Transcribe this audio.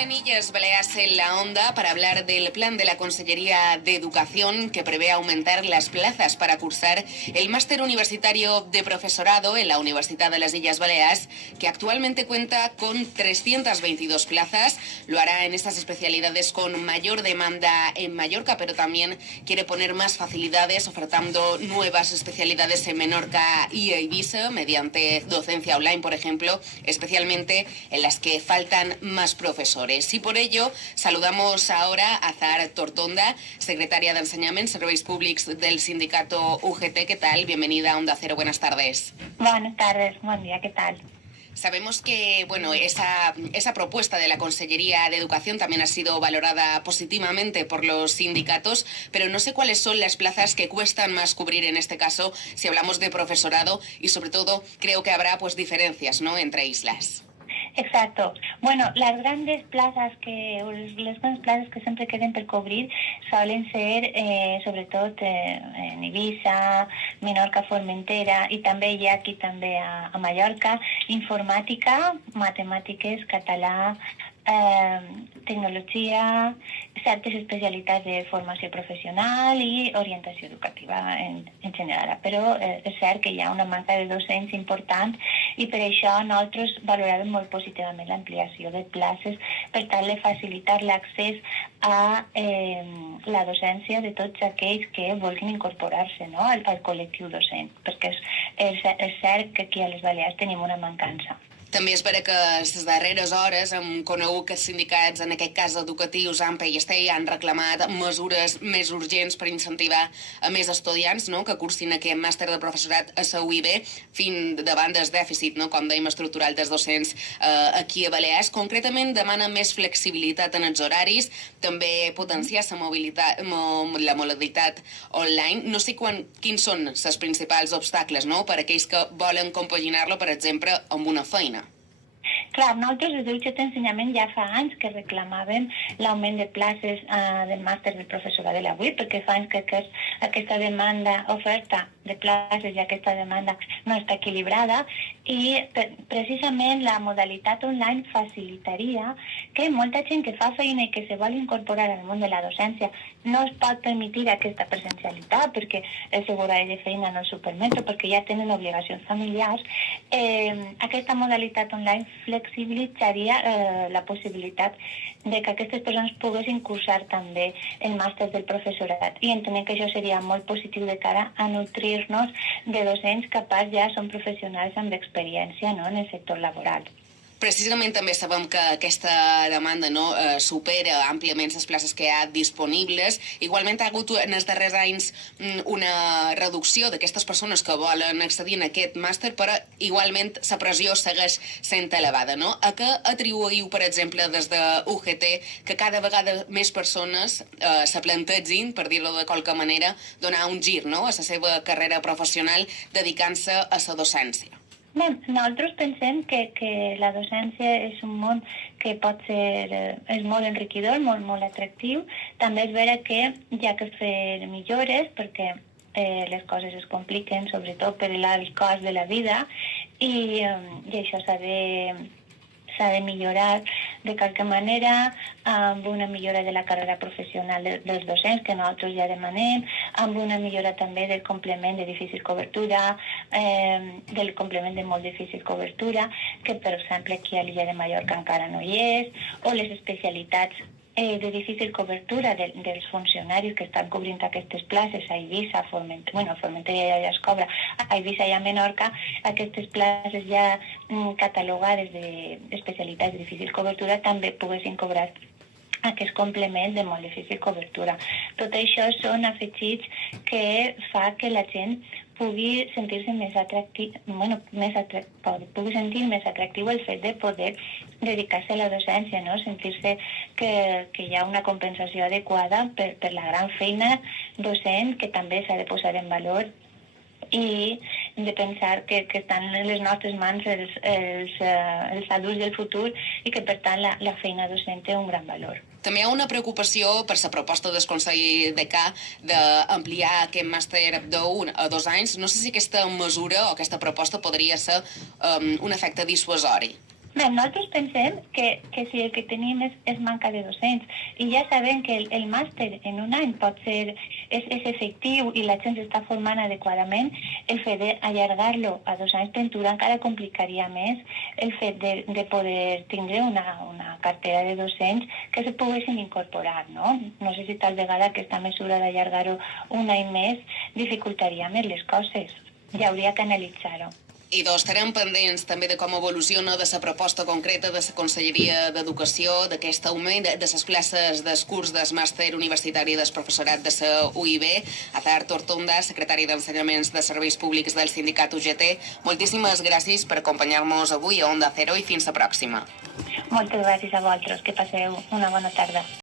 en Illes Baleares en la Onda para hablar del plan de la Consellería de Educación que prevé aumentar las plazas para cursar el máster universitario de profesorado en la Universidad de las Illes Baleares, que actualmente cuenta con 322 plazas. Lo hará en estas especialidades con mayor demanda en Mallorca, pero también quiere poner más facilidades ofertando nuevas especialidades en Menorca y Eivissa mediante docencia online, por ejemplo, especialmente en las que faltan más profesores. Y por ello saludamos ahora a Azahar Tortonda, secretaria de Enseñament, Serveis Públics del sindicato UGT. ¿Qué tal? Bienvenida a Onda Cero. Buenas tardes. Buenas tardes, buen día, ¿qué tal? Sabemos que esa propuesta de la Consellería de Educación también ha sido valorada positivamente por los sindicatos, pero no sé cuáles son las plazas que cuestan más cubrir en este caso si hablamos de profesorado, y sobre todo creo que habrá diferencias, ¿no?, entre islas. Exacto. Bueno, las grandes plazas que siempre queden per cobrir solen ser sobretot en Eivissa, Menorca, Formentera i també hi ha aquí també a Mallorca, informàtica, matemàtiques, català, tecnologia, certes especialitats de formació professional i orientació educativa en general. Però és cert que hi ha una manca de docents important i per això nosaltres valoràvem molt positivament l'ampliació de places per tal de facilitar l'accés a la docència de tots aquells que vulguin incorporar-se, no?, al col·lectiu docent, perquè és cert que aquí a les Balears tenim una mancança. També és vera que les darreres hores hem conegut que els sindicats, en aquest cas educatius, AMPE i STEI, han reclamat mesures més urgents per incentivar a més estudiants, no?, que cursin aquest màster de professorat a la UIB, fins davant del dèficit, no?, com dèiem, estructural dels docents aquí a Balears. Concretament demana més flexibilitat en els horaris, també potenciar la modalitat online. No sé quins són els principals obstacles, no?, per a aquells que volen compaginar-lo, per exemple, amb una feina. Clar, nosaltres des d'UGT Ensenyament ja fa anys que reclamàvem l'augment de places del màster del professorat de la UIB, perquè fa anys que aquesta oferta de places i aquesta demanda no està equilibrada, i precisament la modalitat online facilitaria que molta gent que fa feina i que se vol incorporar al món de la docència no es pot permetre aquesta presencialitat perquè el seu horari de feina no s'ho permet o perquè ja tenen obligacions familiars. Aquesta modalitat online flexibilitzaria la possibilitat de que aquestes persones poguessin cursar també el màster del professorat, i entenem que això seria molt positiu de cara a nutrir-nos de docents que pas ja són professionals amb experiència, no?, en el sector laboral. Precisament també sabem que aquesta demanda supera àmpliament les places que hi ha disponibles. Igualment ha hagut en els darrers anys una reducció d'aquestes persones que volen accedir a aquest màster, però igualment la pressió segueix sent elevada, no? A què atribuïu, per exemple, des de UGT, que cada vegada més persones se plantegin, per dir-ho de qualque manera, donar un gir, no?, a la seva carrera professional dedicant-se a la docència? Bé, nosaltres pensem que la docència és un món que pot ser és molt enriquidor, molt atractiu. També és vera que hi ha que fer millores perquè les coses es compliquen, sobretot per el cost de la vida, i això s'ha de millorar de qualque manera, amb una millora de la carrera professional dels docents, que nosaltres ja demanem, amb una millora també del complement de difícil cobertura, del complement de molt difícil cobertura, que per exemple aquí a l'illa de Mallorca encara no hi és, o les especialitats de difícil cobertura dels funcionaris que estan cobrint aquestes places a Eivissa, a Formentera ja es cobra, a Eivissa i a Menorca, aquestes places ja catalogades d'especialitats de difícil cobertura també poguessin cobrar aquest complement de molt difícil cobertura. Tot això són afegits que fa que la gent pugui sentir-se més atractiu, pugui sentir més atractiu el fet de poder dedicar-se a la docència, no? Sentir-se que hi ha una compensació adequada per la gran feina docent que també s'ha de posar en valor, i de pensar que estan en les nostres mans els adults del futur i que per tant la feina docent té un gran valor. També hi ha una preocupació per la proposta del Consell de CA d'ampliar aquest màster d'1 a 2 anys. No sé si aquesta mesura o aquesta proposta podria ser un efecte dissuasori. Bé, nosaltres pensem que si el que tenim és manca de docents i ja sabem que el màster en un any és efectiu i la gent s'està formant adequadament, el fet d'allargar-lo a 2 anys pintura encara complicaria més el fet de poder tindre una cartera de docents que se poguessin incorporar, no? No sé si tal vegada aquesta mesura d'allargar-ho un any més dificultaria més les coses. Ja hauria que analitzar-ho. I estarem pendents també de com evoluciona de la proposta concreta de la Conselleria d'Educació, d'aquest augment de les places del curs del màster universitari del professorat de la UIB. Azahar Tortonda, secretari d'Ensenyaments de Serveis Públics del sindicat UGT, moltíssimes gràcies per acompanyar-nos avui a Onda Cero i fins la pròxima. Moltes gràcies a vosaltres, que passeu una bona tarda.